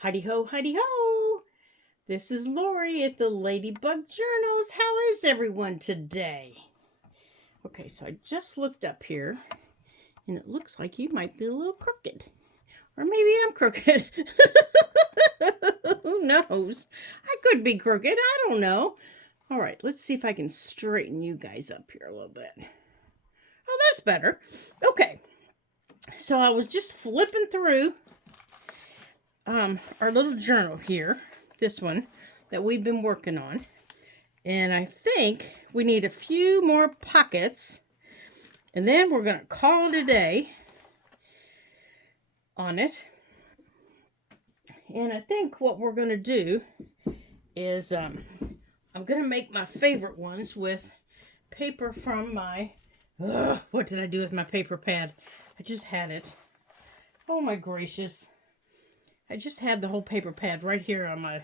Heidi ho, Heidi ho! This is Lori at the Ladybug Journals. How is everyone today? Okay, so I just looked up here, and it looks like you might be a little crooked. Or maybe I'm crooked. Who knows? I could be crooked. I don't know. All right, let's see if I can straighten you guys up here a little bit. Oh, that's better. Okay, so I was just flipping through our little journal here, this one that we've been working on, and I think we need a few more pockets, and then we're going to call it a day on it. And I think what we're going to do is I'm going to make my favorite ones with paper from my what did I do with my paper pad? I just had it. Oh my gracious. I just had the whole paper pad right here on my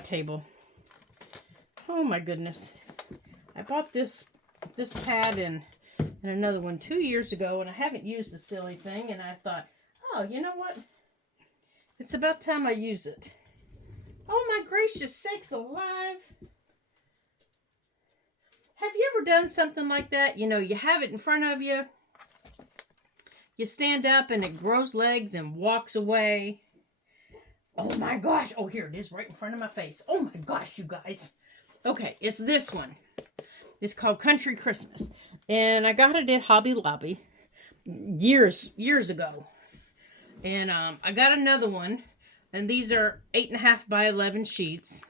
table. Oh my goodness. I bought this pad and another one 2 years ago, and I haven't used the silly thing, and I thought, oh, you know what? It's about time I use it. Oh my gracious sakes alive. Have you ever done something like that? You know, you have it in front of you. You stand up and it grows legs and walks away. Oh my gosh. Oh, here it is right in front of my face. Oh my gosh, you guys. Okay, it's this one. It's called Country Christmas. And I got it at Hobby Lobby years ago. And I got another one. And these are 8.5 by 11 sheets.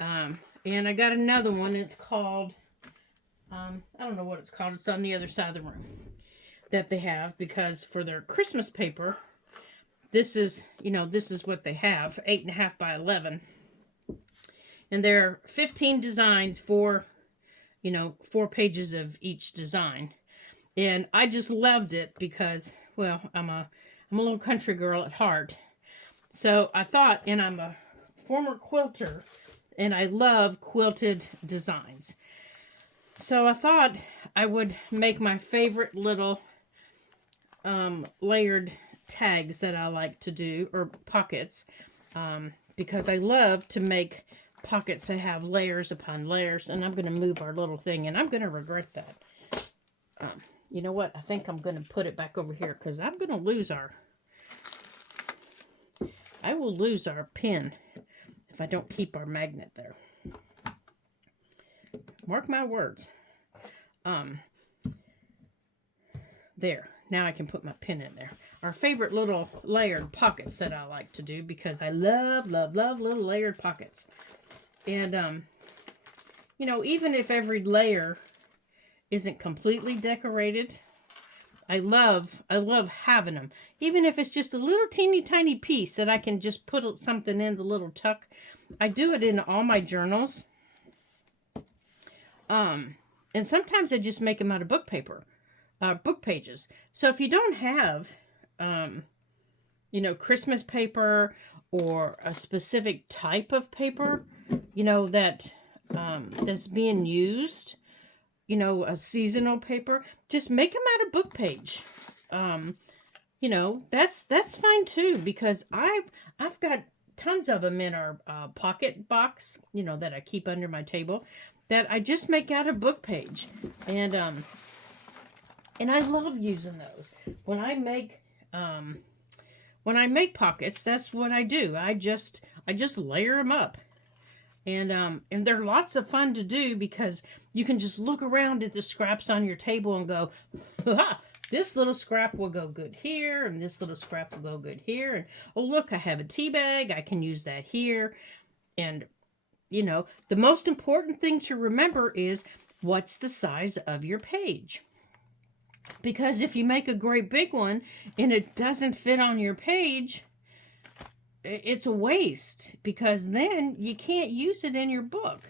And I got another one. It's called, I don't know what it's called. It's on the other side of the room that they have, because for their Christmas paper, this is what they have, 8.5 by 11. And there are 15 designs for, 4 pages of each design. And I just loved it because, well, I'm a little country girl at heart. So I thought, and I'm a former quilter, and I love quilted designs. So I thought I would make my favorite little layered tags that I like to do, or pockets, because I love to make pockets that have layers upon layers. And I'm going to move our little thing, and I'm going to regret that. You know what? I think I'm going to put it back over here, because I'm going to lose I will lose our pin if I don't keep our magnet there. Mark my words. There. Now I can put my pin in there. Our favorite little layered pockets that I like to do, because I love little layered pockets. And, even if every layer isn't completely decorated, I love having them. Even if it's just a little teeny tiny piece that I can just put something in the little tuck. I do it in all my journals. And sometimes I just make them out of book paper, book pages. So if you don't have, Christmas paper or a specific type of paper, that's being used, a seasonal paper, just make them out of book page. That's fine too, because I've got tons of them in our pocket box, that I keep under my table, that I just make out of book page. And I love using those. When I make pockets, that's what I do. I just layer them up. And they're lots of fun to do, because you can just look around at the scraps on your table and go, ha, this little scrap will go good here, and this little scrap will go good here. And oh, look, I have a tea bag. I can use that here. And, the most important thing to remember is, what's the size of your page? Because if you make a great big one and it doesn't fit on your page, it's a waste, because then you can't use it in your book.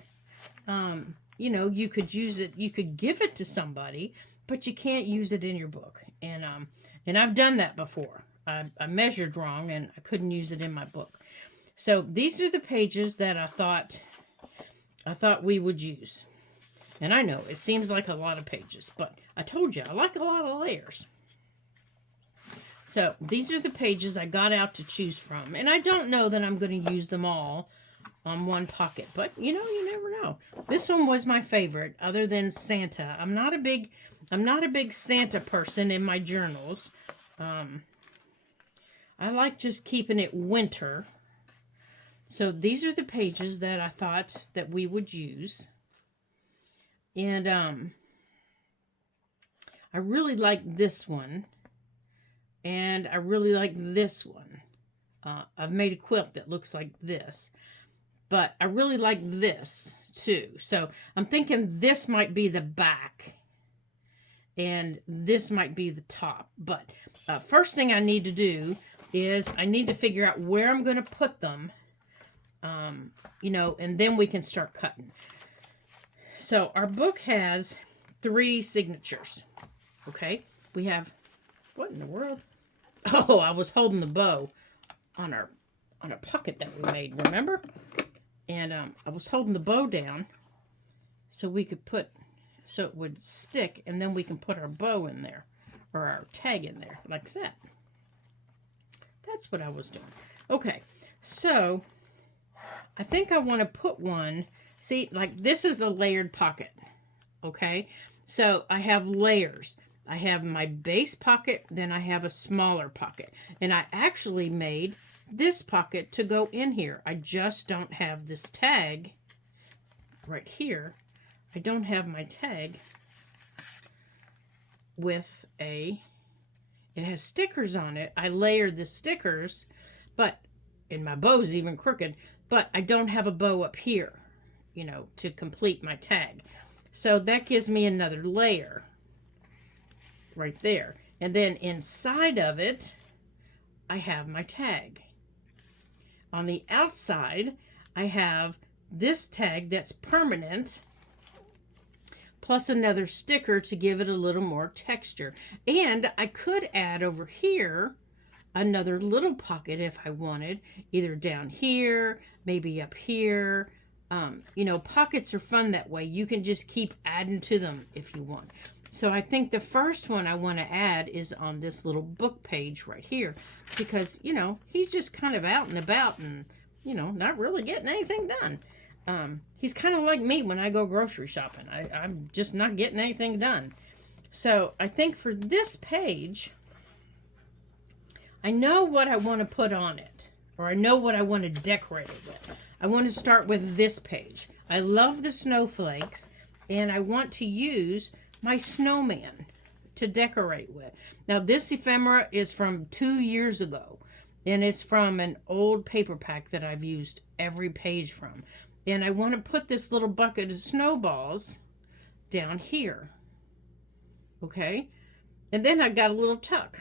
You could use it, you could give it to somebody, but you can't use it in your book. And I've done that before. I measured wrong and I couldn't use it in my book. So these are the pages that I thought we would use. And I know it seems like a lot of pages, but I told you I like a lot of layers. So these are the pages I got out to choose from. And I don't know that I'm going to use them all on one pocket. But, you know, you never know. This one was my favorite, other than Santa. I'm not a big Santa person in my journals. I like just keeping it winter. So these are the pages that I thought that we would use. And I really like this one. And I really like this one. I've made a quilt that looks like this. But I really like this too. So I'm thinking this might be the back. And this might be the top. But first thing I need to do is I need to figure out where I'm going to put them. You know, and then we can start cutting. So our book has 3 signatures. Okay. We have, what in the world? Oh, I was holding the bow on a pocket that we made, remember? And I was holding the bow down so we could put, so it would stick, and then we can put our bow in there, or our tag in there, like that. That's what I was doing. Okay, so I think I want to put one, see, like this is a layered pocket, okay? So I have layers. I have my base pocket, then I have a smaller pocket. And I actually made this pocket to go in here. I just don't have this tag right here. I don't have my tag with it has stickers on it. I layered the stickers, but, and my bow's even crooked, but I don't have a bow up here, you know, to complete my tag. So that gives me another layer right there. And then inside of it, I have my tag. On the outside, I have this tag that's permanent, plus another sticker to give it a little more texture. And I could add over here another little pocket if I wanted, either down here, maybe up here. You know, pockets are fun that way. You can just keep adding to them if you want. So I think the first one I want to add is on this little book page right here. Because, you know, he's just kind of out and about and, you know, not really getting anything done. He's kind of like me when I go grocery shopping. I'm just not getting anything done. So I think for this page, I know what I want to put on it. Or I know what I want to decorate it with. I want to start with this page. I love the snowflakes. And I want to use my snowman to decorate with. Now this ephemera is from 2 years ago, and it's from an old paper pack that I've used every page from. And I want to put this little bucket of snowballs down here. Okay? And then I got a little tuck.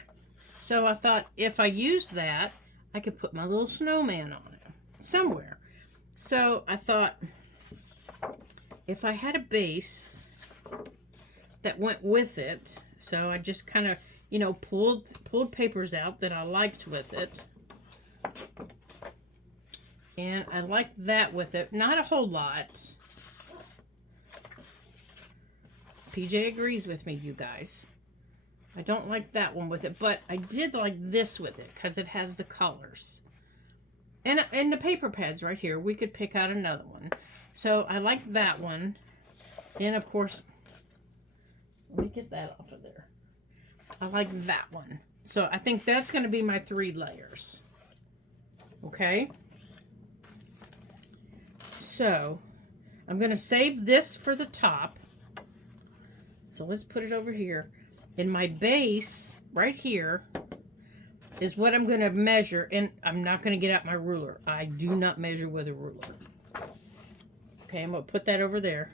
So I thought if I use that, I could put my little snowman on it somewhere. So I thought if I had a base that went with it, so I just kind of, you know, pulled papers out that I liked with it. And I liked that with it. Not a whole lot. PJ agrees with me, you guys. I don't like that one with it, but I did like this with it because it has the colors. And the paper pads right here, we could pick out another one. So I like that one. And of course, let me get that off of there. I like that one. So I think that's going to be my 3 layers. Okay. So I'm going to save this for the top. So let's put it over here. And my base right here is what I'm going to measure. And I'm not going to get out my ruler. I do not measure with a ruler. Okay, I'm going to put that over there.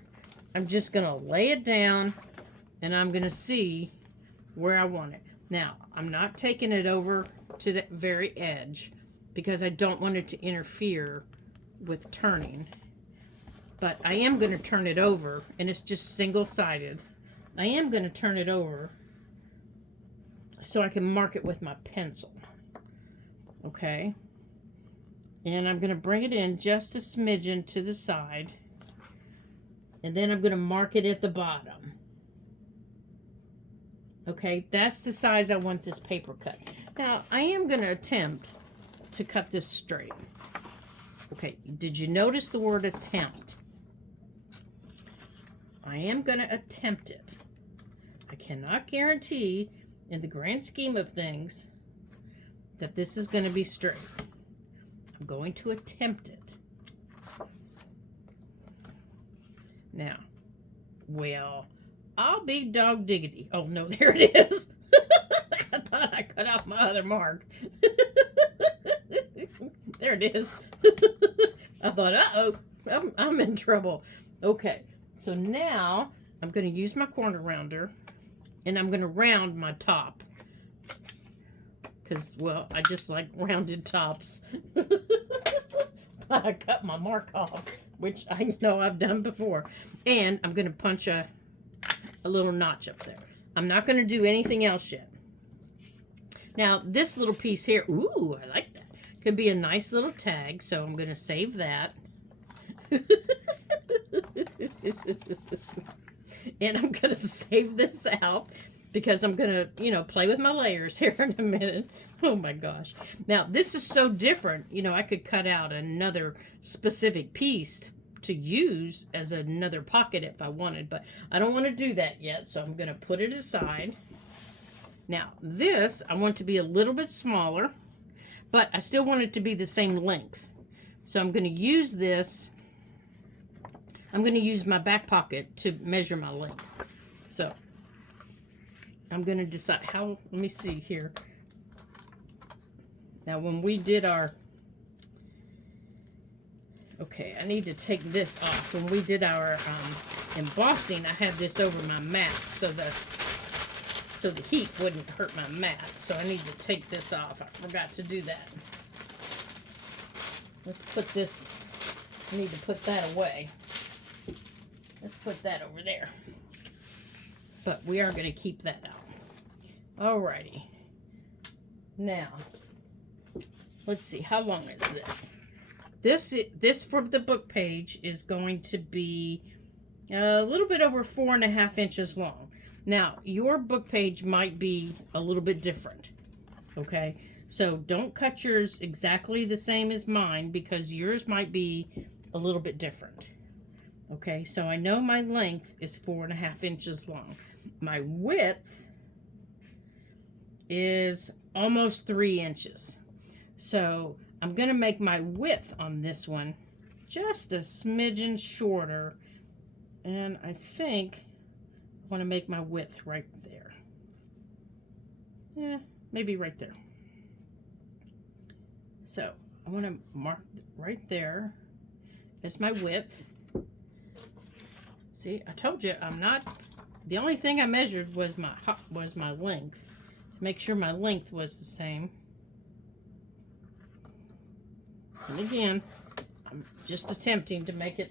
I'm just going to lay it down. And I'm going to see where I want it. Now, I'm not taking it over to the very edge because I don't want it to interfere with turning. But I am going to turn it over, and it's just single-sided. I am going to turn it over so I can mark it with my pencil. Okay? And I'm going to bring it in just a smidgen to the side. And then I'm going to mark it at the bottom. Okay, that's the size I want this paper cut. Now, I am going to attempt to cut this straight. Okay, did you notice the word attempt? I am going to attempt it. I cannot guarantee, in the grand scheme of things, that this is going to be straight. I'm going to attempt it. Now, well, I'll be dog diggity. Oh, no, there it is. I thought I cut off my other mark. There it is. I thought, uh-oh, I'm in trouble. Okay, so now I'm going to use my corner rounder, and I'm going to round my top. Because, well, I just like rounded tops. I cut my mark off, which I know I've done before. And I'm going to punch a little notch up there. I'm not going to do anything else yet. Now, this little piece here, ooh, I like that. Could be a nice little tag, so I'm going to save that. And I'm going to save this out because I'm going to, you know, play with my layers here in a minute. Oh my gosh. Now, this is so different. You know, I could cut out another specific piece to use as another pocket if I wanted, but I don't want to do that yet, so I'm going to put it aside. Now, this, I want to be a little bit smaller, but I still want it to be the same length. So I'm going to use this. I'm going to use my back pocket to measure my length. So I'm going to decide how, let me see here. Now, when we did our, okay, I need to take this off. When we did our embossing, I had this over my mat so the heat wouldn't hurt my mat. So I need to take this off. I forgot to do that. Let's put this, I need to put that away. Let's put that over there. But we are going to keep that out. Alrighty. Now, let's see, how long is this? This for the book page is going to be a little bit over 4.5 inches long. Now, your book page might be a little bit different, okay? So don't cut yours exactly the same as mine because yours might be a little bit different, okay? So I know my length is 4.5 inches long. My width is almost 3 inches. So I'm going to make my width on this one just a smidgen shorter. And I think I want to make my width right there. Yeah, maybe right there. So I want to mark right there as my width. See, I told you I'm not, the only thing I measured was my length. To make sure my length was the same. And again, I'm just attempting to make it.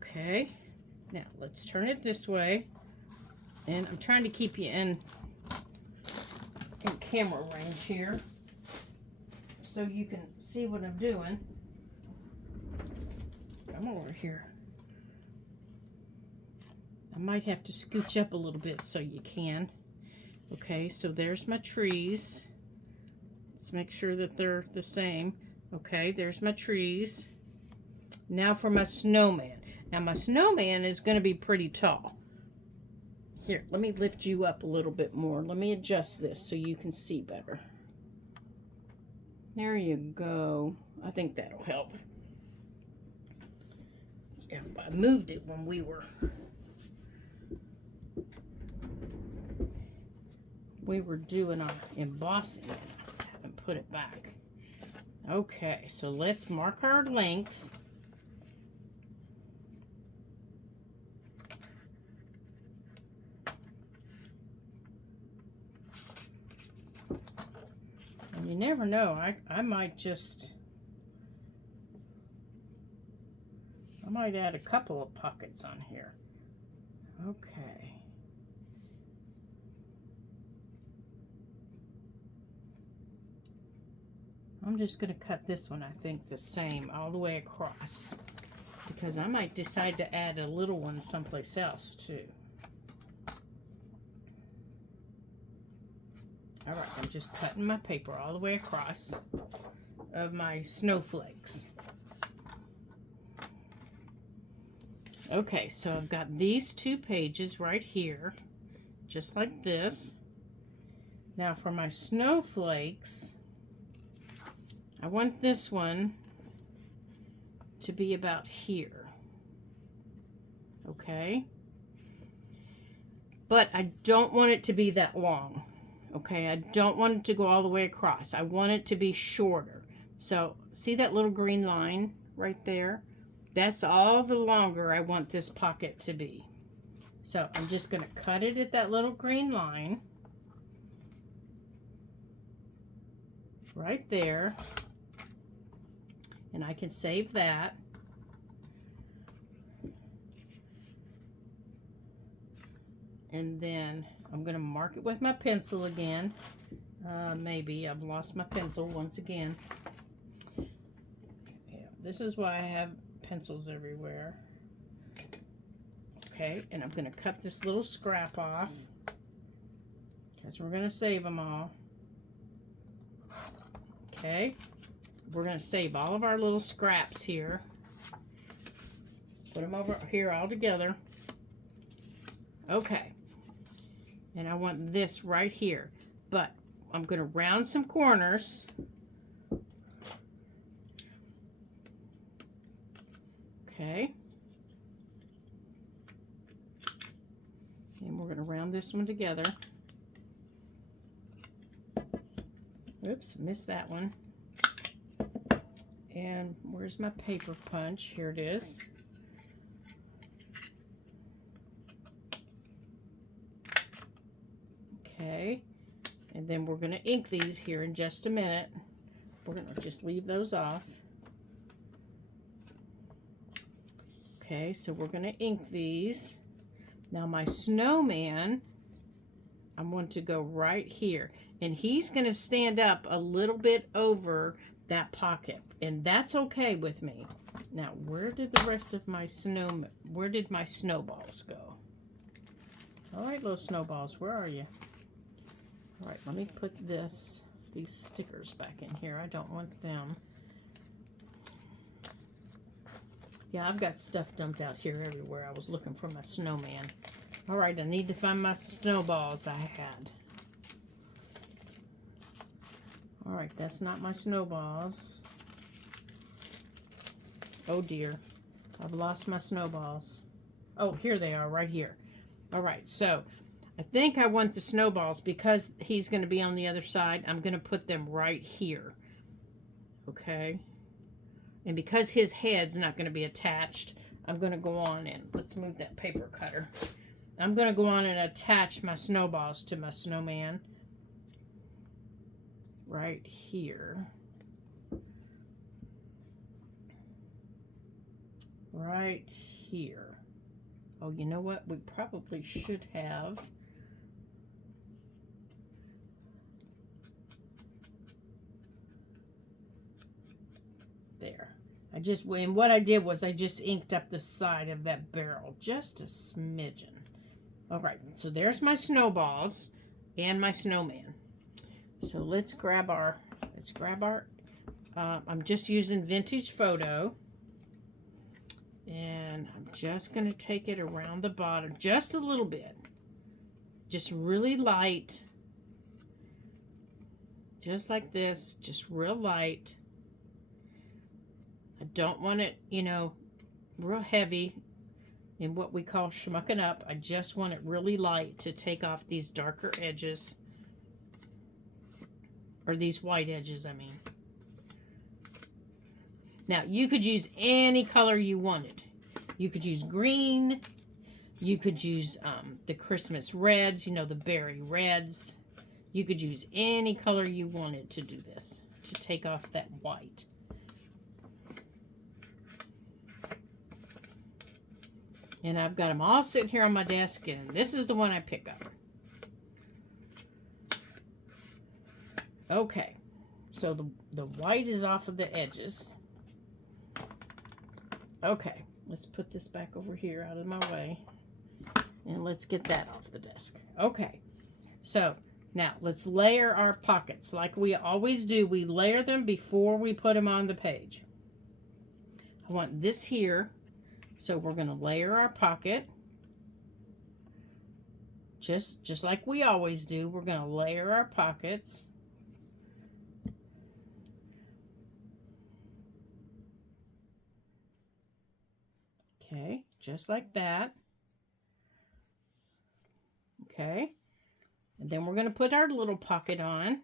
Okay, now let's turn it this way. And I'm trying to keep you in camera range here so you can see what I'm doing. Come over here. I might have to scooch up a little bit so you can. Okay, so there's my trees. Let's make sure that they're the same. Okay, there's my trees. Now for my snowman. Now my snowman is going to be pretty tall. Here, let me lift you up a little bit more. Let me adjust this so you can see better. There you go. I think that'll help. Yeah, I moved it when we were doing our embossing. I haven't put it back. Okay, so let's mark our length. And you never know, I might add a couple of pockets on here. Okay. I'm just going to cut this one, I think, the same all the way across. Because I might decide to add a little one someplace else, too. All right, I'm just cutting my paper all the way across of my snowflakes. Okay, so I've got these 2 pages right here, just like this. Now for my snowflakes, I want this one to be about here. Okay? But I don't want it to be that long. Okay, I don't want it to go all the way across. I want it to be shorter. So, see that little green line right there? That's all the longer I want this pocket to be. So, I'm just going to cut it at that little green line. Right there. And I can save that. And then I'm going to mark it with my pencil again. Maybe I've lost my pencil once again. Yeah, this is why I have pencils everywhere. Okay, and I'm going to cut this little scrap off because we're going to save them all. Okay, we're going to save all of our little scraps here. Put them over here all together. Okay. And I want this right here. But I'm going to round some corners. Okay. And we're going to round this one together. Oops, missed that one. And where's my paper punch? Here it is. Okay, and then we're going to ink these here in just a minute. We're going to just leave those off. Okay, so we're going to ink these. Now my snowman, I want to go right here. And he's going to stand up a little bit over that pocket. And that's okay with me. Now, where did the rest of my where did my snowballs go? All right, little snowballs, where are you? All right, let me put these stickers back in here. I don't want them. Yeah, I've got stuff dumped out here everywhere. I was looking for my snowman. All right, I need to find my snowballs I had. All right, that's not my snowballs. Oh dear, I've lost my snowballs. Oh, here they are, right here. All right, so I think I want the snowballs because he's going to be on the other side. I'm going to put them right here. Okay. And because his head's not going to be attached, I'm going to go on and let's move that paper cutter. I'm going to go on and attach my snowballs to my snowman. Right here. Right here. Oh, you know what? We probably should have. There. And what I did was I just inked up the side of that barrel. Just a smidgen. Alright, so there's my snowballs and my snowman. So let's grab our, I'm just using Vintage Photo. And I'm just going to take it around the bottom just a little bit. Just really light. Just like this, just real light. I don't want it, you know, real heavy in what we call schmucking up. I just want it really light to take off these darker edges. Or these white edges, I mean. Now, you could use any color you wanted. You could use green. You could use the Christmas reds, you know, the berry reds. You could use any color you wanted to do this, to take off that white. And I've got them all sitting here on my desk, and this is the one I pick up. Okay, so the white is off of the edges. Okay, let's put this back over here out of my way. And let's get that off the desk. Okay, so Now, let's layer our pockets like we always do. We layer them before we put them on the page. I want this here, so we're going to layer our pocket. Just like we always do, we're going to layer our pockets. Okay, just like that. Okay. And then we're going to put our little pocket on.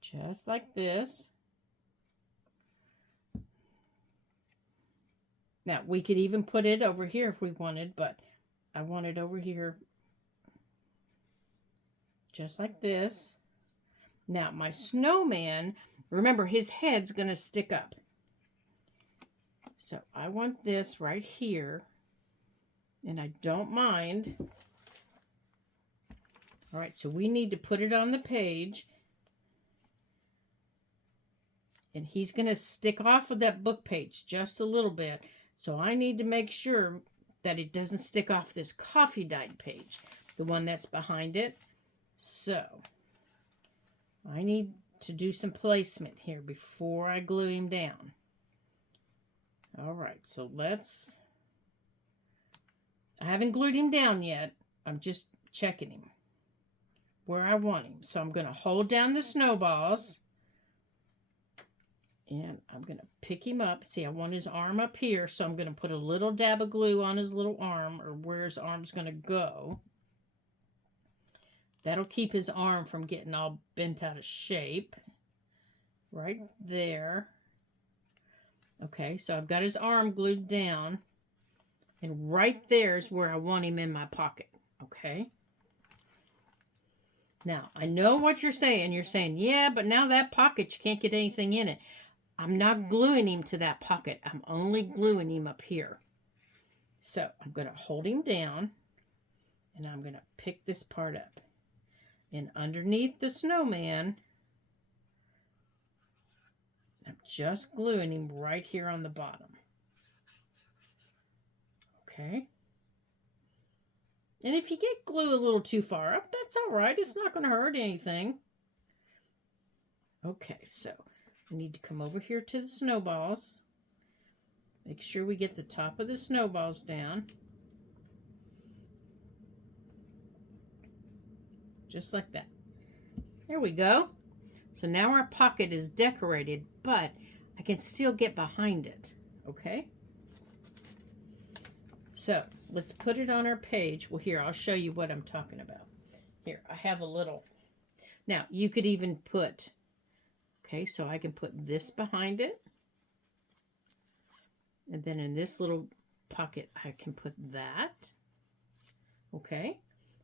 Just like this. Now, we could even put it over here if we wanted, but I want it over here. Just like this. Now, my snowman, remember, his head's going to stick up. So I want this right here. And I don't mind. All right, so we need to put it on the page. And he's going to stick off of that book page just a little bit. So I need to make sure that it doesn't stick off this coffee dyed page, the one that's behind it. So I need to do some placement here before I glue him down. All right, so I haven't glued him down yet. I'm just checking him where I want him. So I'm going to hold down the snowballs. And I'm going to pick him up. See, I want his arm up here. So I'm going to put a little dab of glue on his little arm, or where his arm's going to go. That'll keep his arm from getting all bent out of shape. Right there. Okay, so I've got his arm glued down. And right there is where I want him in my pocket. Okay. Now, I know what you're saying. You're saying, yeah, but now that pocket, you can't get anything in it. I'm not gluing him to that pocket. I'm only gluing him up here. So I'm going to hold him down. And I'm going to pick this part up. And underneath the snowman, I'm just gluing him right here on the bottom. Okay. And if you get glue a little too far up, that's all right. It's not going to hurt anything. Okay, so we need to come over here to the snowballs. Make sure we get the top of the snowballs down. Just like that. There we go. So now our pocket is decorated, but I can still get behind it. Okay? So let's put it on our page. Well, here, I'll show you what I'm talking about. Here, I have a little. Now, you could even put, okay, so I can put this behind it. And then in this little pocket, I can put that. Okay,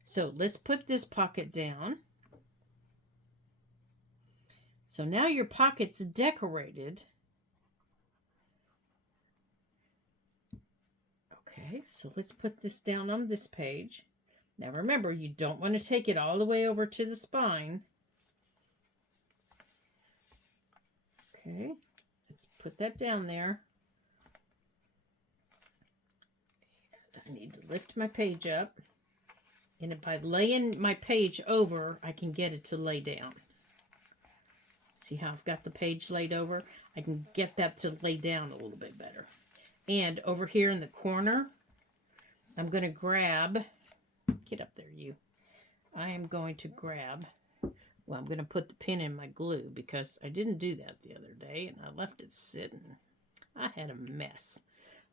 so let's put this pocket down. So now your pocket's decorated. Okay, so let's put this down on this page. Now remember, you don't want to take it all the way over to the spine. Okay, let's put that down there. I need to lift my page up. And by laying my page over, I can get it to lay down. See how I've got the page laid over? I can get that to lay down a little bit better. And over here in the corner, I'm going to grab, get up there you. I am going to grab, well, I'm going to put the pin in my glue because I didn't do that the other day and I left it sitting. I had a mess.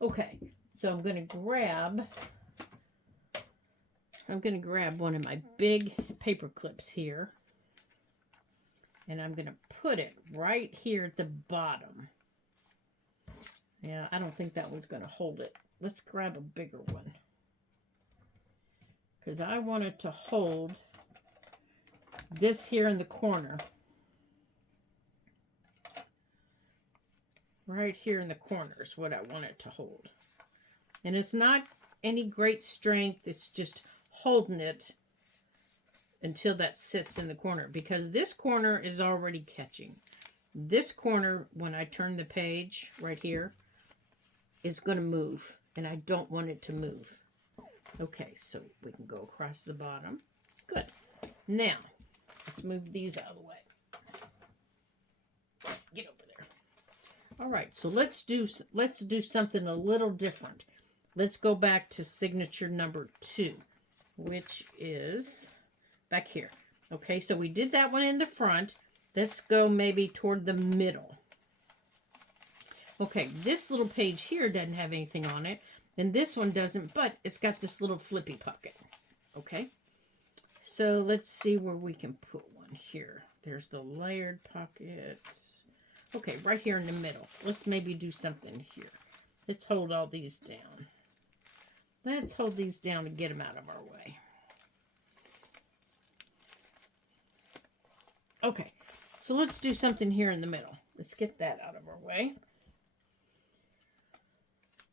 Okay, so I'm going to grab one of my big paper clips here. And I'm going to put it right here at the bottom. Yeah, I don't think that one's going to hold it. Let's grab a bigger one. Because I want it to hold this here in the corner. Right here in the corner is what I want it to hold. And it's not any great strength. It's just holding it until that sits in the corner. Because this corner is already catching. This corner, when I turn the page right here, is going to move. And I don't want it to move. Okay, so we can go across the bottom. Good. Now, let's move these out of the way. Get over there. All right, so let's do something a little different. Let's go back to signature number 2, which is back here. Okay, so we did that one in the front. Let's go maybe toward the middle. Okay, this little page here doesn't have anything on it, and this one doesn't, but it's got this little flippy pocket. Okay, so let's see where we can put one here. There's the layered pocket. Okay, right here in the middle. Let's maybe do something here. Let's hold all these down. Let's hold these down and get them out of our way. Okay, so let's do something here in the middle. Let's get that out of our way.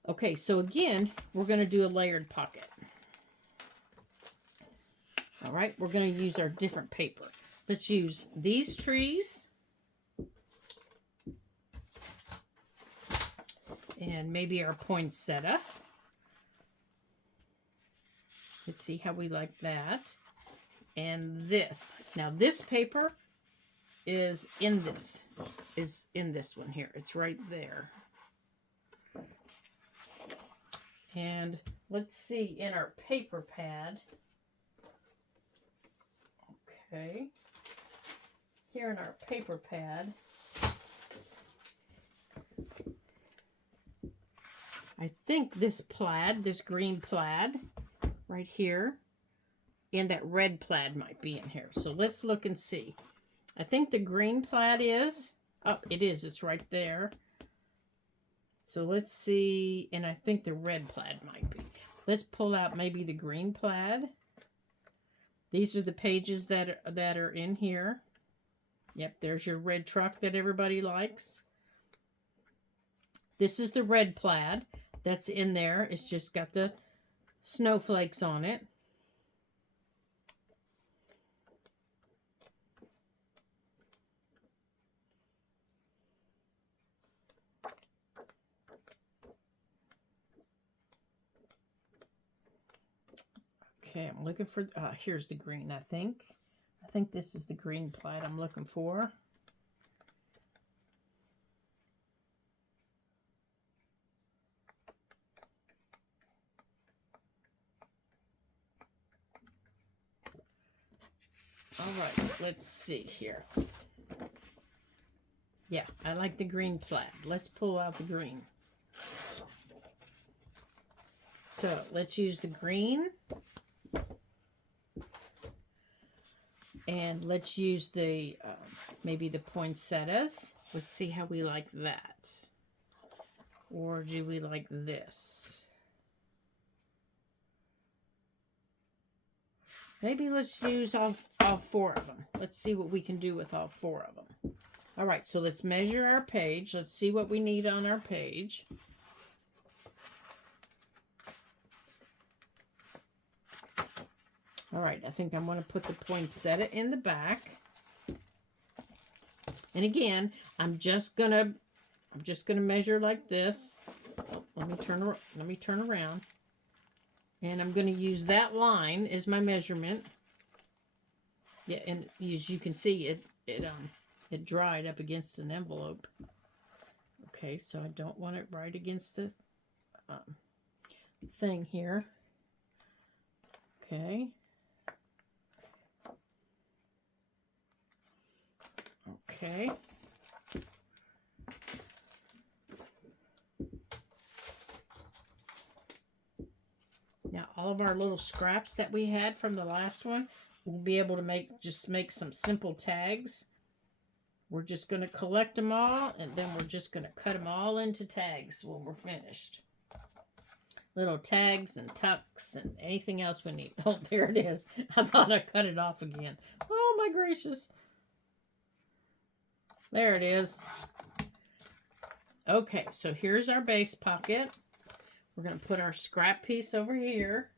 Okay, so again, we're going to do a layered pocket. All right, we're going to use our different paper. Let's use these trees. And maybe our poinsettia. Let's see how we like that. And this. Now this paper is in this one here. It's right there. And let's see in our paper pad. Okay. Here in our paper pad, I think this plaid, this green plaid right here, and that red plaid might be in here. So let's look and see. I think the green plaid is, oh, it is, it's right there. So let's see, and I think the red plaid might be. Let's pull out maybe the green plaid. These are the pages that are in here. Yep, there's your red truck that everybody likes. This is the red plaid that's in there. It's just got the snowflakes on it. Okay, I'm looking for, here's the green, I think. I think this is the green plaid I'm looking for. All right, let's see here. Yeah, I like the green plaid. Let's pull out the green. So let's use the green. And let's use the, maybe the poinsettias. Let's see how we like that. Or do we like this? Maybe let's use all 4 of them. Let's see what we can do with all 4 of them. All right, so let's measure our page. Let's see what we need on our page. All right, I think I'm going to put the poinsettia in the back. And again, I'm just gonna measure like this. Oh, let me turn around. And I'm going to use that line as my measurement. Yeah, and as you can see, it dried up against an envelope. Okay, so I don't want it right against the thing here. Okay. Okay. Now all of our little scraps that we had from the last one, we'll be able to make some simple tags. We're just going to collect them all, and then we're just going to cut them all into tags when we're finished. Little tags and tucks and anything else we need. Oh, there it is. I thought I cut it off again. Oh my gracious. There it is. Okay, so here's our base pocket. We're going to put our scrap piece over here.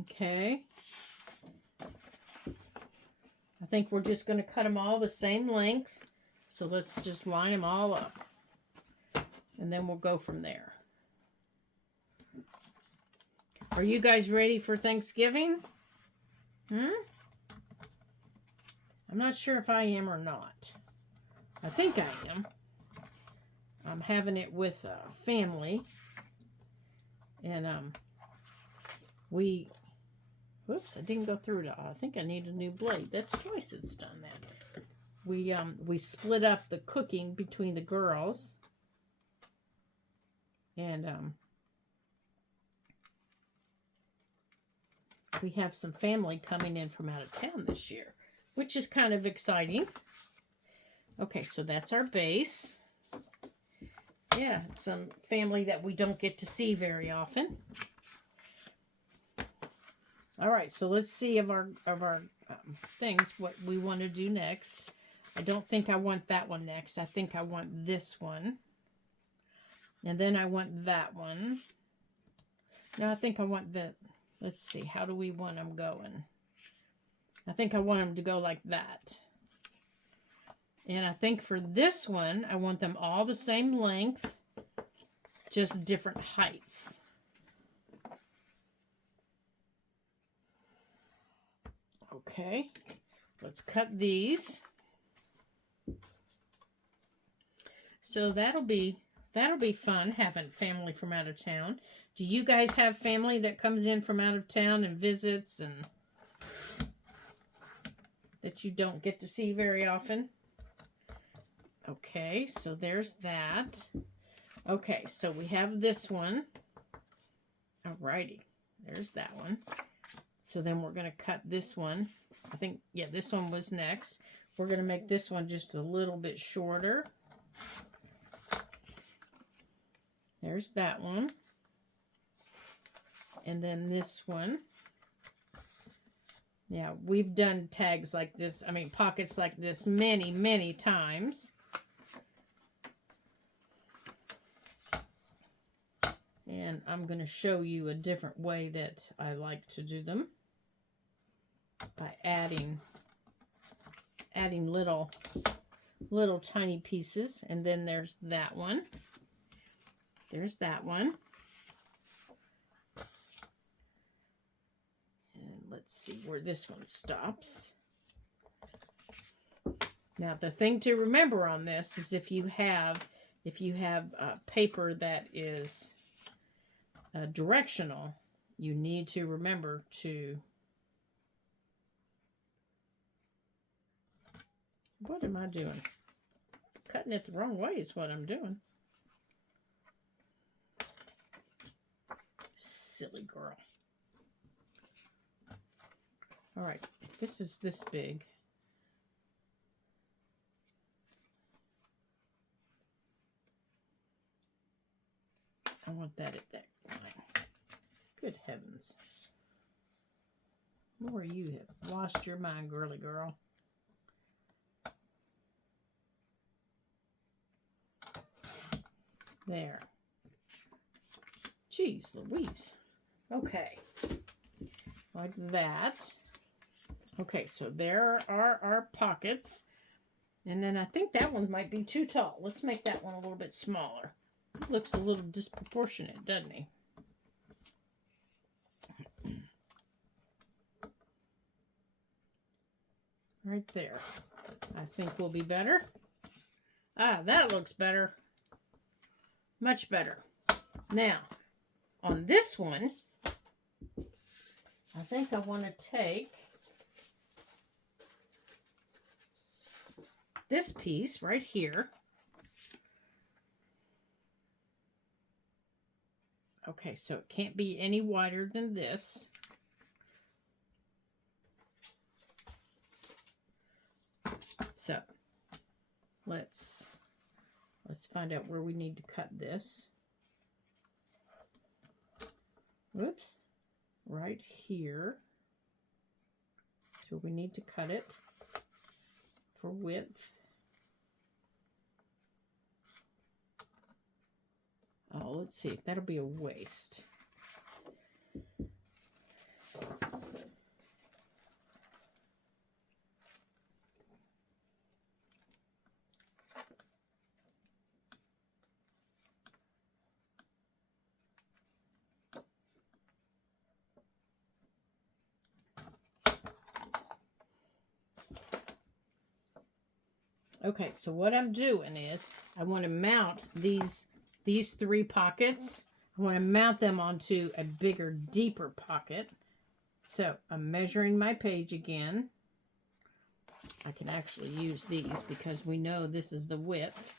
Okay. I think we're just going to cut them all the same length. So let's just line them all up. And then we'll go from there. Are you guys ready for Thanksgiving? I'm not sure if I am or not. I think I am. I'm having it with family. And whoops, I didn't go through it. I think I need a new blade. That's Joyce that's done that. We split up the cooking between the girls. And we have some family coming in from out of town this year, which is kind of exciting. Okay, so that's our base. Yeah, some family that we don't get to see very often. All right, so let's see of our things what we want to do next. I don't think I want that one next. I think I want this one. And then I want that one. No, I think I want the, let's see, how do we want them going? I think I want them to go like that. And I think for this one, I want them all the same length, just different heights. Okay, let's cut these. So that'll be fun having family from out of town. Do you guys have family that comes in from out of town and visits and that you don't get to see very often? Okay, so there's that. Okay, so we have this one. Alrighty, there's that one. So then we're going to cut this one. I think, yeah, this one was next. We're going to make this one just a little bit shorter. There's that one. And then this one. Yeah, we've done tags like this, I mean pockets like this many, many times. And I'm going to show you a different way that I like to do them. By adding little tiny pieces. And then there's that one. There's that one. And let's see where this one stops. Now the thing to remember on this is if you have paper that is directional, you need to remember to, what am I doing? Cutting it the wrong way is what I'm doing. Silly girl. All right, this is this big. I want that at that line. Good heavens. More you have lost your mind, girly girl. There. Jeez Louise. Okay. Like that. Okay, so there are our pockets. And then I think that one might be too tall. Let's make that one a little bit smaller. He looks a little disproportionate, doesn't he? Right there. I think will be better. Ah, that looks better. Much better. Now, on this one, I think I want to take this piece right here. Okay, so it can't be any wider than this. So let's find out where we need to cut this. Whoops, right here. So we need to cut it for width. Oh, let's see, that'll be a waist. Okay, so what I'm doing is I want to mount these 3 pockets. I want to mount them onto a bigger, deeper pocket. So I'm measuring my page again. I can actually use these because we know this is the width.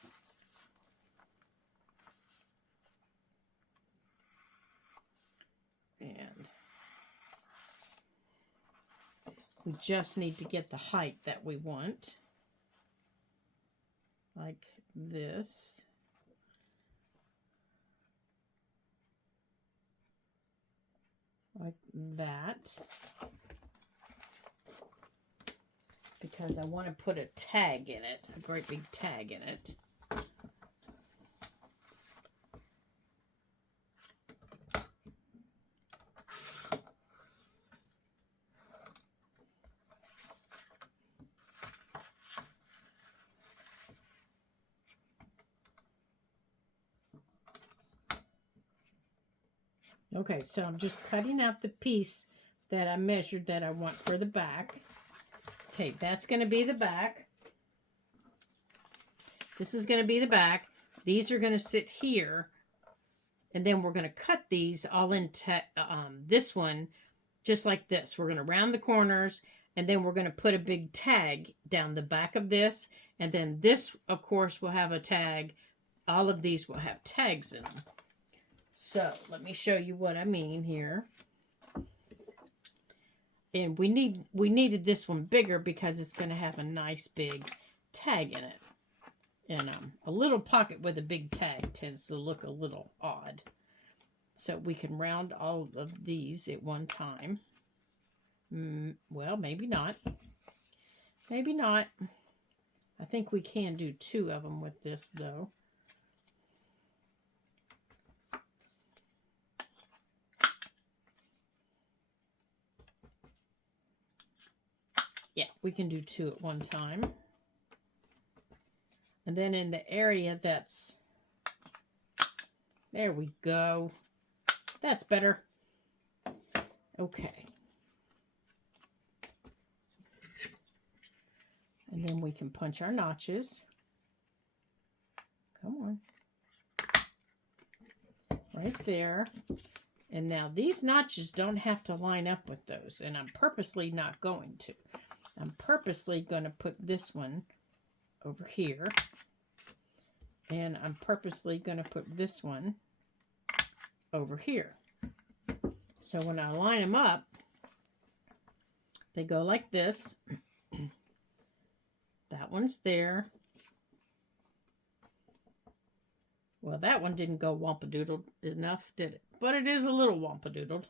And we just need to get the height that we want. Like this. Like that. Because I want to put a tag in it, a great big tag in it. Okay, so I'm just cutting out the piece that I measured that I want for the back. Okay, that's going to be the back. This is going to be the back. These are going to sit here. And then we're going to cut these all into this one just like this. We're going to round the corners. And then we're going to put a big tag down the back of this. And then this, of course, will have a tag. All of these will have tags in them. So let me show you what I mean here. And we needed this one bigger because it's going to have a nice big tag in it. And a little pocket with a big tag tends to look a little odd. So we can round all of these at one time. Well, maybe not. Maybe not. I think we can do 2 of them with this, though. Yeah, we can do 2 at one time. And then in the area that's... There we go. That's better. Okay. And then we can punch our notches. Come on. Right there. And now these notches don't have to line up with those. And I'm purposely not going to. I'm purposely going to put this one over here. And I'm purposely going to put this one over here. So when I line them up, they go like this. That one's there. Well, that one didn't go wampadoodled enough, did it? But it is a little wampadoodled.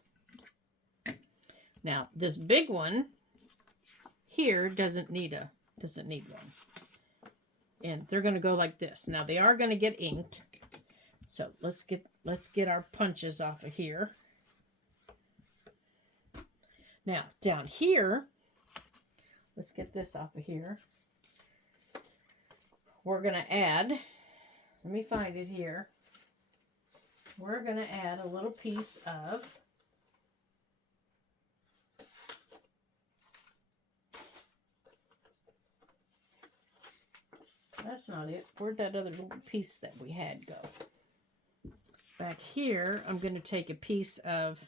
Now, this big one here doesn't need one. And they're going to go like this. Now, they are going to get inked. So let's get our punches off of here. Now, down here, let's get this off of here. We're going to add, let me find it here. We're going to add a little piece of that's not it. Where'd that other little piece that we had go? Back here, I'm going to take a piece of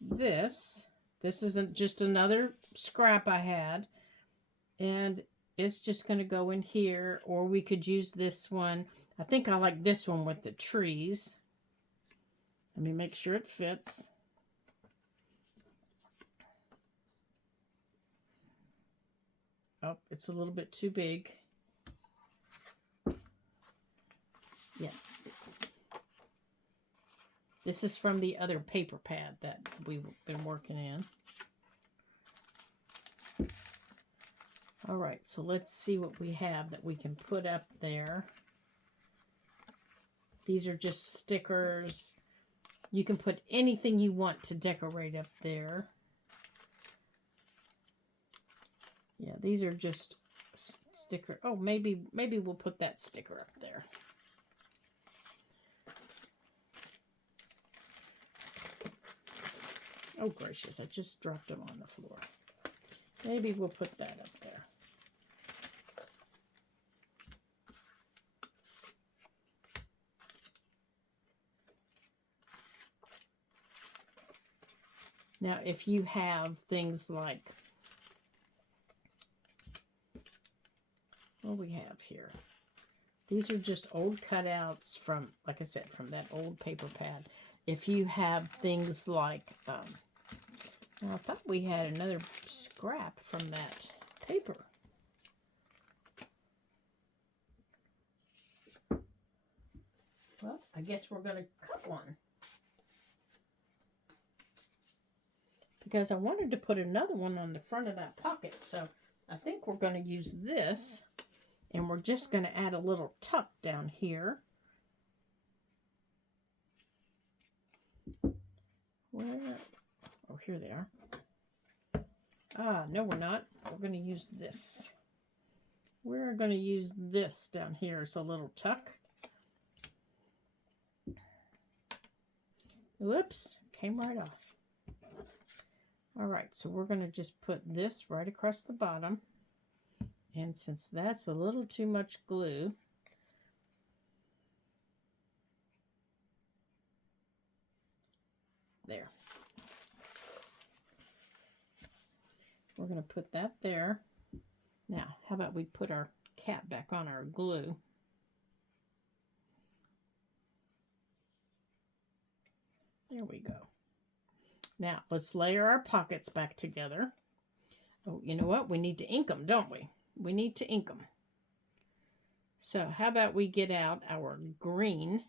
this. This isn't just another scrap I had. And it's just going to go in here. Or we could use this one. I think I like this one with the trees. Let me make sure it fits. Oh, it's a little bit too big. Yeah. This is from the other paper pad that we've been working in. All right, so let's see what we have that we can put up there. These are just stickers. You can put anything you want to decorate up there. Yeah, these are just sticker. Oh, maybe we'll put that sticker up there. Oh, gracious, I just dropped them on the floor. Maybe we'll put that up there. Now, if you have things like, what do we have here? These are just old cutouts from, like I said, from that old paper pad. If you have things like, I thought we had another scrap from that paper. Well, I guess we're going to cut one. Because I wanted to put another one on the front of that pocket. So I think we're going to use this. And we're just going to add a little tuck down here. Where? Oh, here they are. Ah, no, we're not. We're going to use this. We're going to use this down here as a little tuck. Whoops, came right off. All right, so we're going to just put this right across the bottom. And since that's a little too much glue, there. We're going to put that there. Now, how about we put our cap back on our glue? There we go. Now, let's layer our pockets back together. Oh, you know what? We need to ink them, don't we? We need to ink them. So how about we get out our green,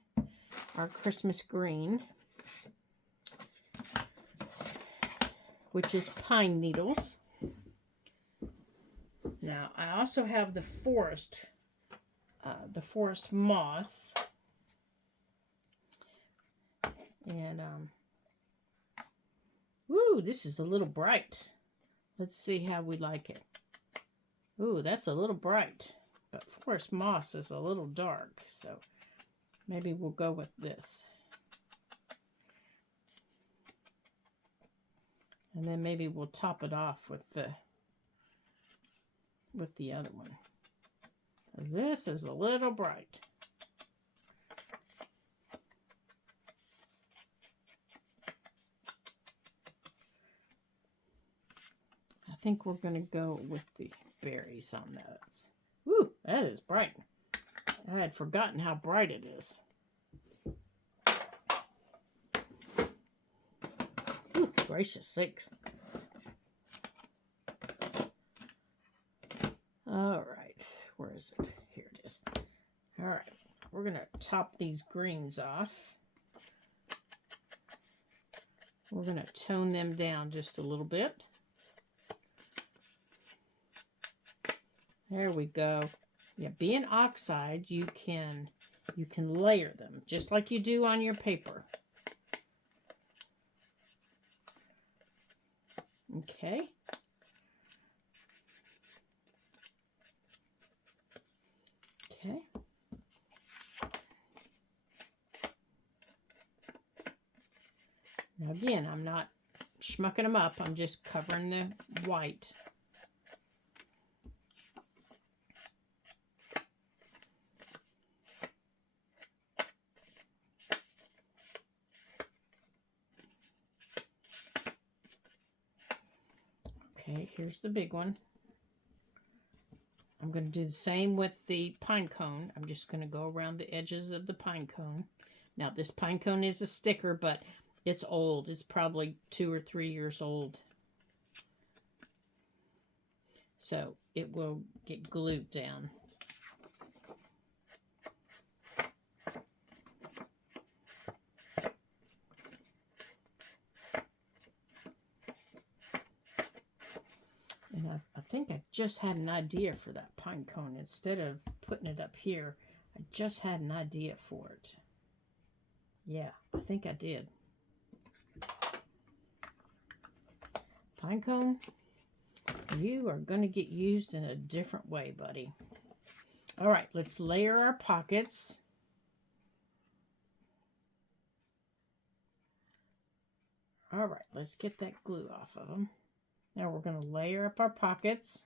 our Christmas green, which is pine needles. Now, I also have the forest moss. And, woo, this is a little bright. Let's see how we like it. Ooh, that's a little bright, but forest moss is a little dark, so maybe we'll go with this. And then maybe we'll top it off with the other one. This is a little bright. I think we're going to go with the berries on those. Ooh, that is bright. I had forgotten how bright it is. Ooh, gracious sakes. All right, where is it? Here it is. All right, we're going to top these greens off. We're going to tone them down just a little bit. There we go. Yeah, being oxide, you can layer them just like you do on your paper. Okay. Okay. Now again, I'm not schmucking them up. I'm just covering the white. Okay, here's the big one. I'm going to do the same with the pine cone. I'm just going to go around the edges of the pine cone. Now, this pine cone is a sticker, but it's old. It's probably 2 or 3 years old. So it will get glued down. And I think I just had an idea for that pine cone. Instead of putting it up here, I just had an idea for it. Yeah, I think I did. Pine cone, you are going to get used in a different way, buddy. All right, let's layer our pockets. All right, let's get that glue off of them. Now we're going to layer up our pockets.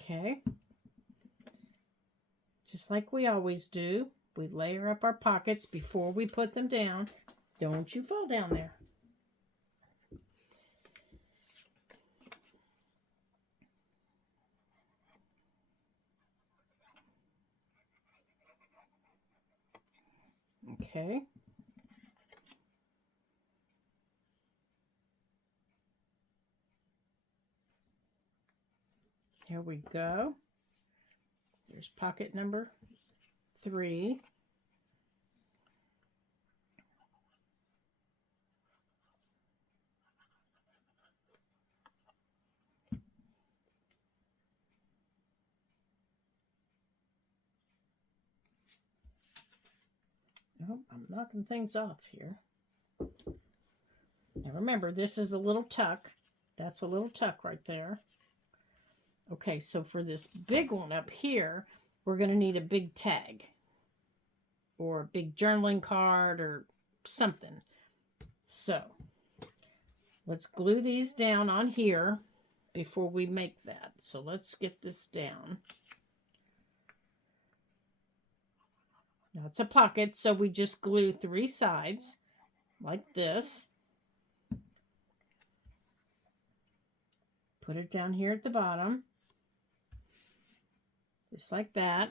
Okay. Just like we always do. We layer up our pockets before we put them down. Don't you fall down there. Okay. Here we go. There's pocket number 3. Oh, I'm knocking things off here. Now remember, this is a little tuck. That's a little tuck right there. Okay, so for this big one up here, we're going to need a big tag or a big journaling card or something. So let's glue these down on here before we make that. So let's get this down. Now it's a pocket, so we just glue 3 sides like this. Put it down here at the bottom. Just like that.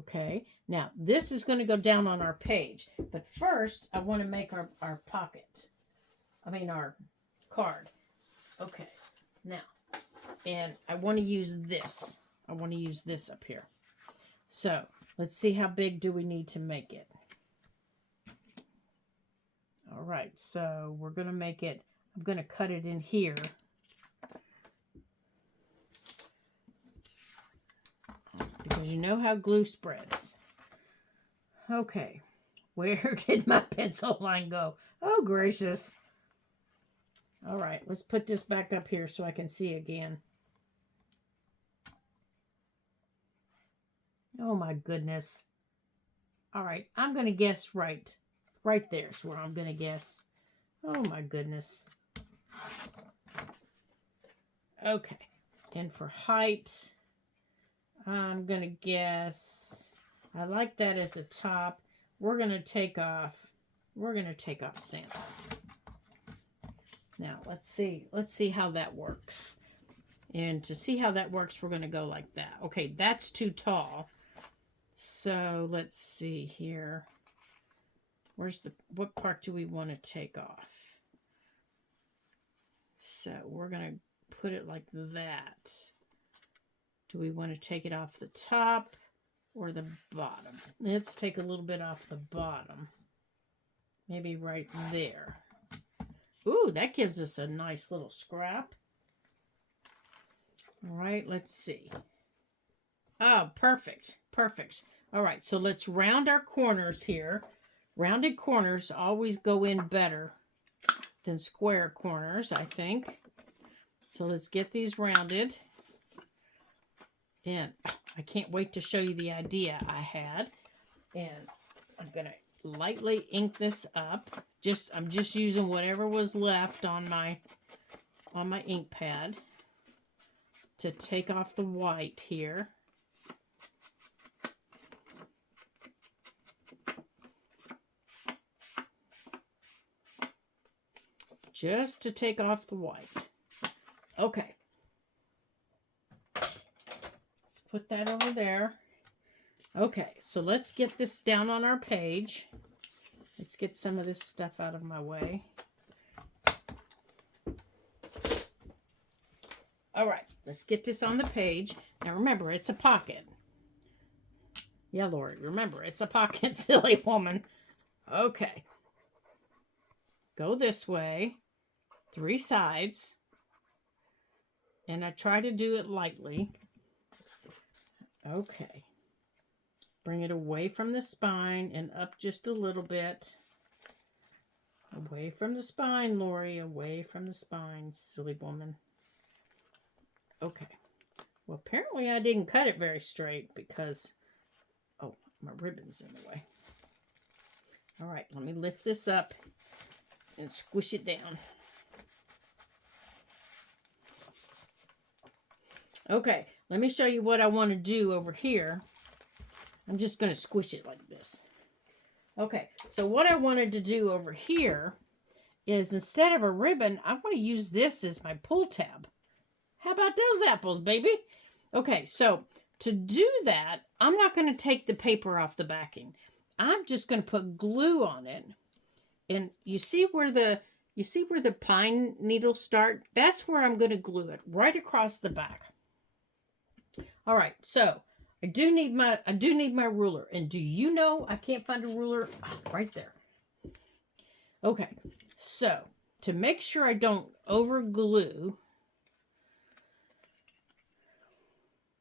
Okay, now this is going to go down on our page. But first, I want to make our pocket. Our card. Okay, now, and I want to use this. I want to use this up here. So, let's see how big do we need to make it. All right, so we're going to make it, I'm going to cut it in here. Because you know how glue spreads. Okay, where did my pencil line go? Oh, gracious. All right, let's put this back up here so I can see again. Oh, my goodness. All right, I'm going to guess right. Right there's where I'm going to guess. Oh, my goodness. Okay, and for height, I'm going to guess, I like that at the top. We're going to take off Santa. Now, let's see how that works. And to see how that works, we're going to go like that. Okay, that's too tall. So, let's see here. What part do we want to take off? So, we're going to put it like that. Do we want to take it off the top or the bottom? Let's take a little bit off the bottom. Maybe right there. Ooh, that gives us a nice little scrap. All right, let's see. Oh, perfect. Perfect. All right, so let's round our corners here. Rounded corners always go in better than square corners, I think. So let's get these rounded. And I can't wait to show you the idea I had. And I'm going to lightly ink this up. I'm just using whatever was left on my ink pad to take off the white here. Just to take off the white. Okay. Let's put that over there. Okay, so let's get this down on our page. Let's get some of this stuff out of my way. All right, let's get this on the page. Now remember, it's a pocket. Yeah, Lori, remember, it's a pocket, silly woman. Okay. Go this way. 3 sides. And I try to do it lightly. Okay. Bring it away from the spine and up just a little bit. Away from the spine, Lori. Away from the spine, silly woman. Okay. Well, apparently I didn't cut it very straight because, oh, my ribbon's in the way. All right, let me lift this up and squish it down. Okay, let me show you what I want to do over here. I'm just going to squish it like this. Okay, so what I wanted to do over here is instead of a ribbon, I want to use this as my pull tab. How about those apples, baby? Okay, so to do that, I'm not going to take the paper off the backing. I'm just going to put glue on it. And you see where the pine needles start? That's where I'm going to glue it, right across the back. All right, so I do need my ruler. And do you know I can't find a ruler? Right there. Okay, so to make sure I don't over glue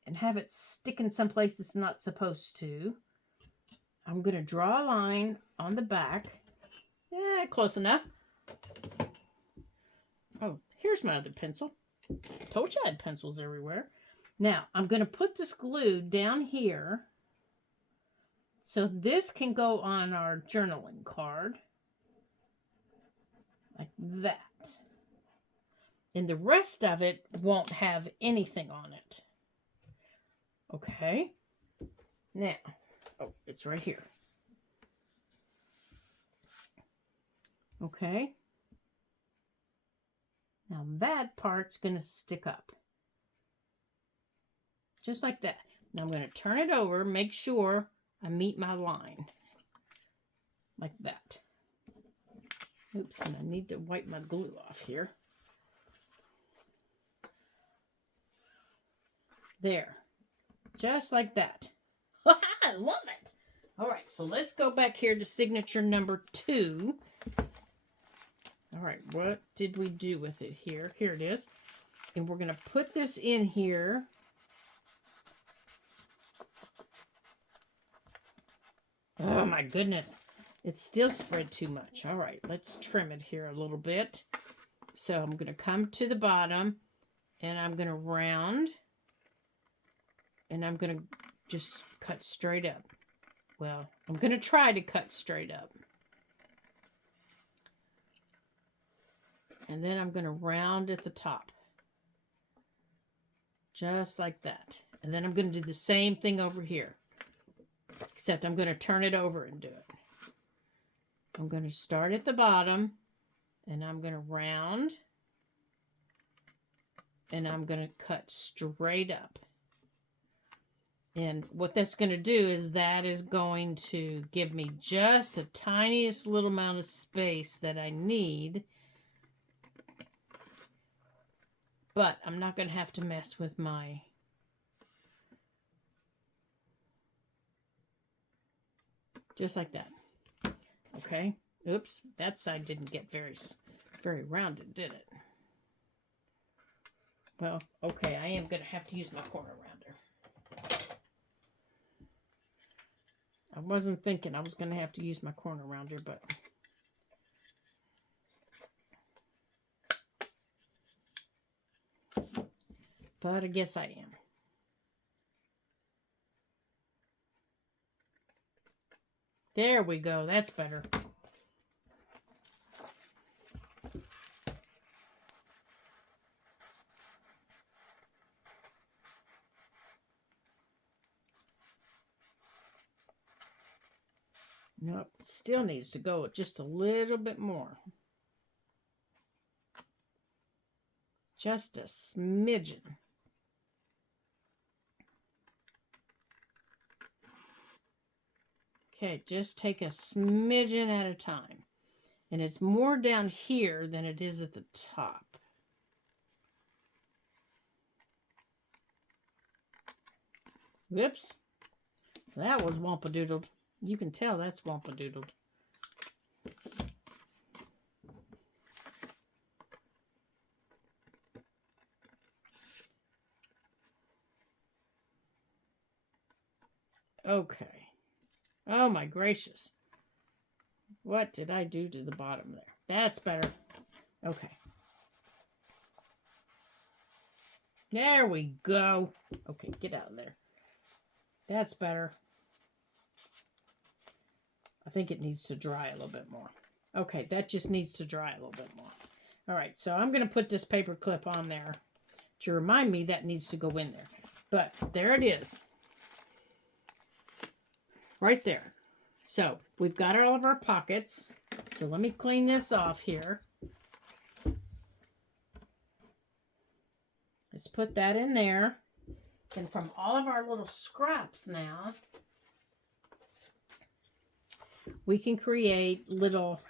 and have it stick in some place it's not supposed to, I'm going to draw a line on the back. Yeah, close enough. Oh, here's my other pencil. Told you I had pencils everywhere. Now, I'm going to put this glue down here so this can go on our journaling card. Like that. And the rest of it won't have anything on it. Okay. Now, oh, it's right here. Okay. Now that part's going to stick up. Just like that. Now I'm going to turn it over, make sure I meet my line. Like that. Oops, and I need to wipe my glue off here. There. Just like that. I love it. All right, so let's go back here to signature number 2. All right, what did we do with it here? Here it is. And we're going to put this in here. Oh, my goodness. It's still spread too much. All right, let's trim it here a little bit. So I'm going to come to the bottom, and I'm going to round, and I'm going to just cut straight up. Well, I'm going to try to cut straight up. And then I'm going to round at the top. Just like that. And then I'm going to do the same thing over here. Except I'm going to turn it over and do it. I'm going to start at the bottom. And I'm going to round. And I'm going to cut straight up. And what that's going to do is that is going to give me just the tiniest little amount of space that I need. But I'm not going to have to mess with my just like that. Okay. Oops. That side didn't get very rounded, did it? Well, okay. I am going to have to use my corner rounder. I wasn't thinking I was going to have to use my corner rounder, but I guess I am. There we go. That's better. Nope, still needs to go just a little bit more. Just a smidgen. Okay, just take a smidgen at a time. And it's more down here than it is at the top. Whoops. That was wampadoodled. You can tell that's wampadoodled. Okay. Oh my gracious. What did I do to the bottom there? That's better. Okay. There we go. Okay, get out of there. That's better. I think it needs to dry a little bit more. Okay, that just needs to dry a little bit more. All right, so I'm going to put this paper clip on there to remind me that needs to go in there. But there it is. Right there. So we've got all of our pockets. So let me clean this off here. Let's put that in there. And from all of our little scraps now, we can create little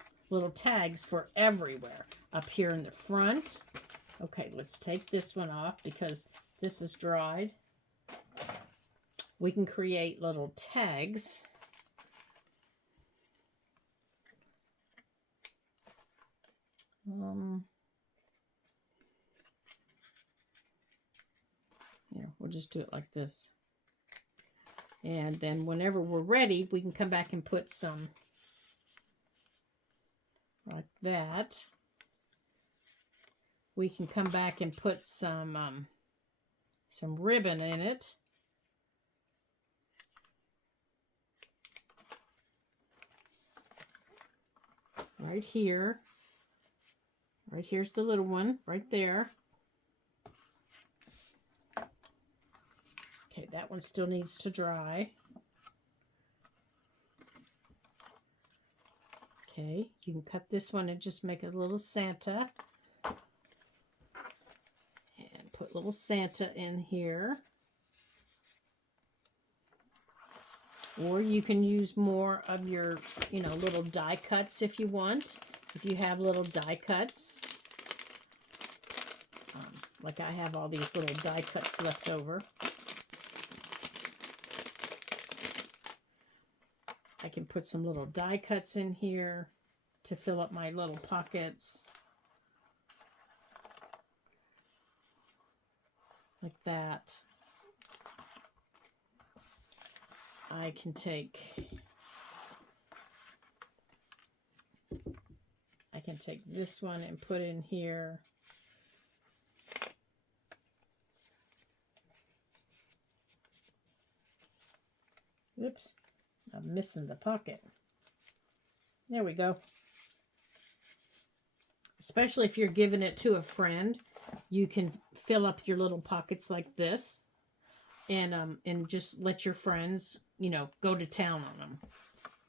tags for everywhere. Up here in the front. Okay, let's take this one off because this is dried. We can create little tags. Yeah, we'll just do it like this. And then whenever we're ready, we can come back and put some like that. We can come back and put some ribbon in it. Right here. Right here's the little one, right there. Okay, that one still needs to dry. Okay, you can cut this one and just make a little Santa. And put little Santa in here. Or you can use more of your, little die cuts if you want. If you have little die cuts. Like I have all these little die cuts left over. I can put some little die cuts in here to fill up my little pockets. Like that. I can take this one and put in here. Oops, I'm missing the pocket. There we go. Especially if you're giving it to a friend, you can fill up your little pockets like this, and just let your friends, go to town on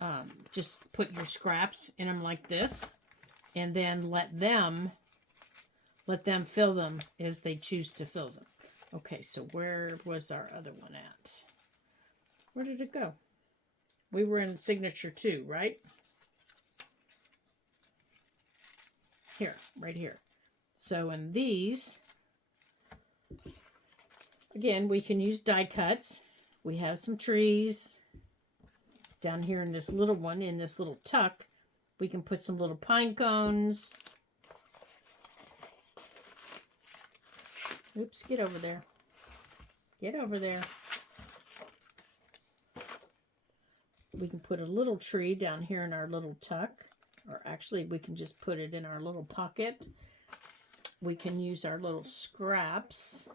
them. Just put your scraps in them like this, and then let them fill them as they choose to fill them. Okay, so where was our other one at? Where did it go? We were in signature 2, right? Here, right here. So in these, again, we can use die cuts. We have some trees. Down here in this little one, in this little tuck, we can put some little pine cones. Oops, get over there. Get over there. We can put a little tree down here in our little tuck. Or actually, we can just put it in our little pocket. We can use our little scraps.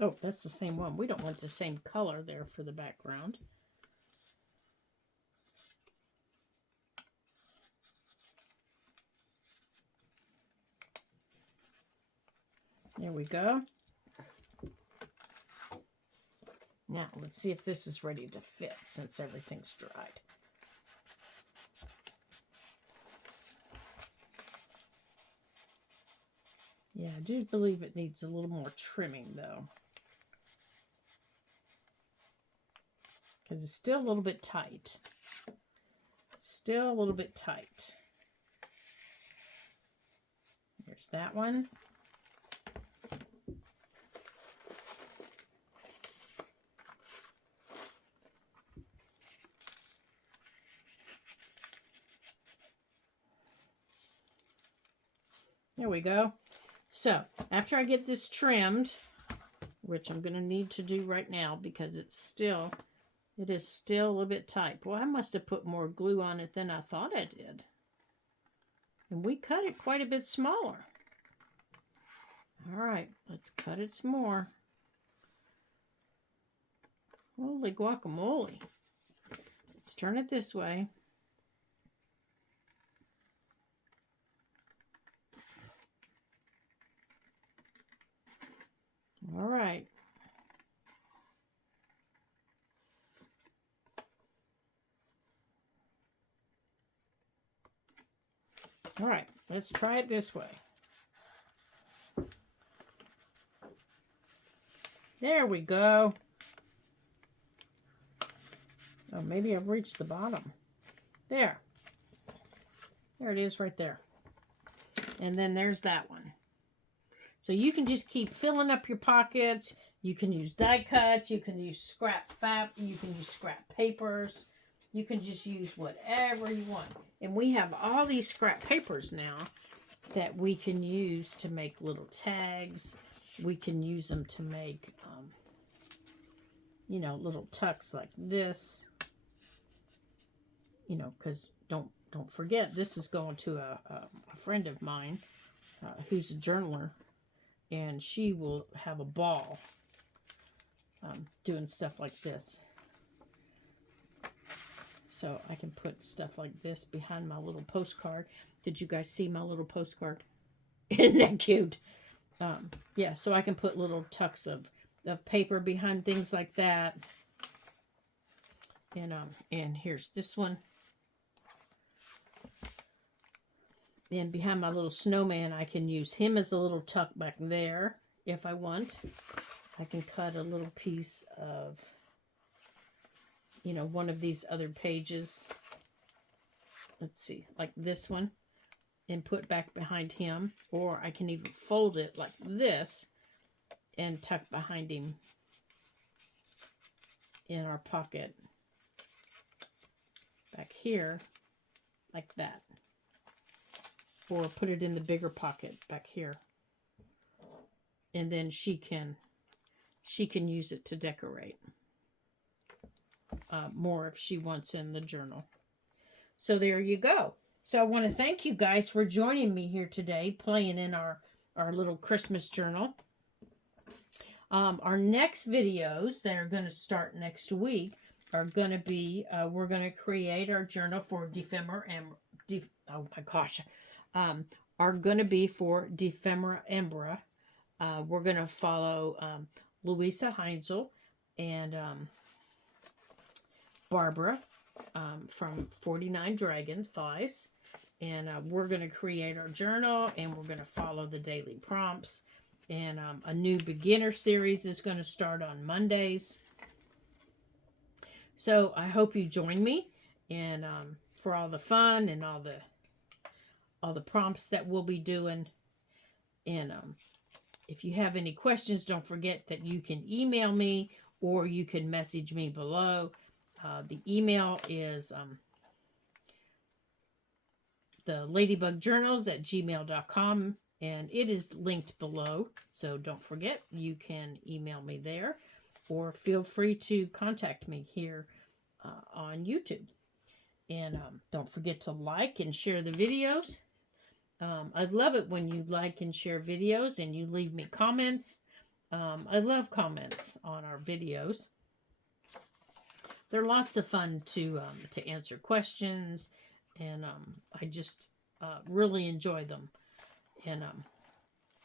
Oh, that's the same one. We don't want the same color there for the background. There we go. Now, let's see if this is ready to fit since everything's dried. Yeah, I do believe it needs a little more trimming, though. Because it's still a little bit tight. Still a little bit tight. Here's that one. There we go. So, after I get this trimmed, which I'm going to need to do right now because it is still a little bit tight. Boy, I must have put more glue on it than I thought I did. And we cut it quite a bit smaller. All right, let's cut it some more. Holy guacamole. Let's turn it this way. All right. All right, let's try it this way. There we go. Oh, maybe I've reached the bottom. There. There it is right there. And then there's that one. So you can just keep filling up your pockets. You can use die cuts. You can use scrap fab. You can use scrap papers. You can just use whatever you want. And we have all these scrap papers now that we can use to make little tags. We can use them to make, you know, little tucks like this. You know, because don't forget, this is going to a friend of mine who's a journaler. And she will have a ball doing stuff like this. So I can put stuff like this behind my little postcard. Did you guys see my little postcard? Isn't that cute? Yeah, so I can put little tucks of paper behind things like that. And here's this one. And behind my little snowman, I can use him as a little tuck back there if I want. I can cut a little piece of, you know, one of these other pages. Let's see, like this one, and put back behind him. Or I can even fold it like this and tuck behind him in our pocket back here, like that. Or put it in the bigger pocket back here. And then she can use it to decorate more if she wants in the journal. So there you go. So I want to thank you guys for joining me here today, playing in our little Christmas journal. Our next videos that are going to start next week are going to be, we're going to create our journal for Defemera and, oh my gosh, are going to be for Defemera Embra. We're going to follow Louisa Heinzel and Barbara from 49 Dragonflies. And we're going to create our journal, and we're going to follow the daily prompts. And a new beginner series is going to start on Mondays. So I hope you join me and for all the fun and all the prompts that we'll be doing. And if you have any questions, don't forget that you can email me or you can message me below. The email is the ladybugjournals@gmail.com, and it is linked below. So don't forget, you can email me there, or feel free to contact me here on YouTube. And don't forget to like and share the videos. I love it when you like and share videos and you leave me comments. I love comments on our videos. They're lots of fun to answer questions, and I just really enjoy them. And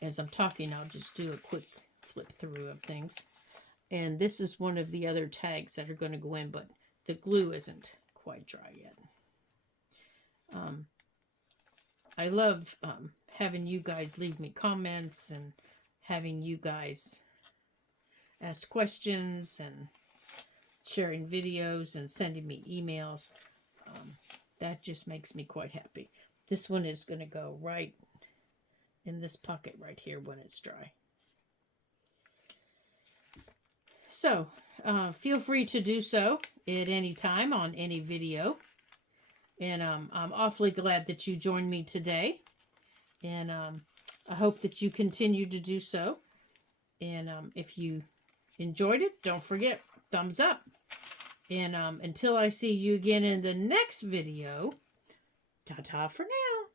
as I'm talking, I'll just do a quick flip through of things. And this is one of the other tags that are going to go in, but the glue isn't quite dry yet. I love having you guys leave me comments and having you guys ask questions and sharing videos and sending me emails. That just makes me quite happy. This one is going to go right in this pocket right here when it's dry. So, feel free to do so at any time on any video. And I'm awfully glad that you joined me today. And I hope that you continue to do so. And if you enjoyed it, don't forget, thumbs up. And until I see you again in the next video, ta-ta for now.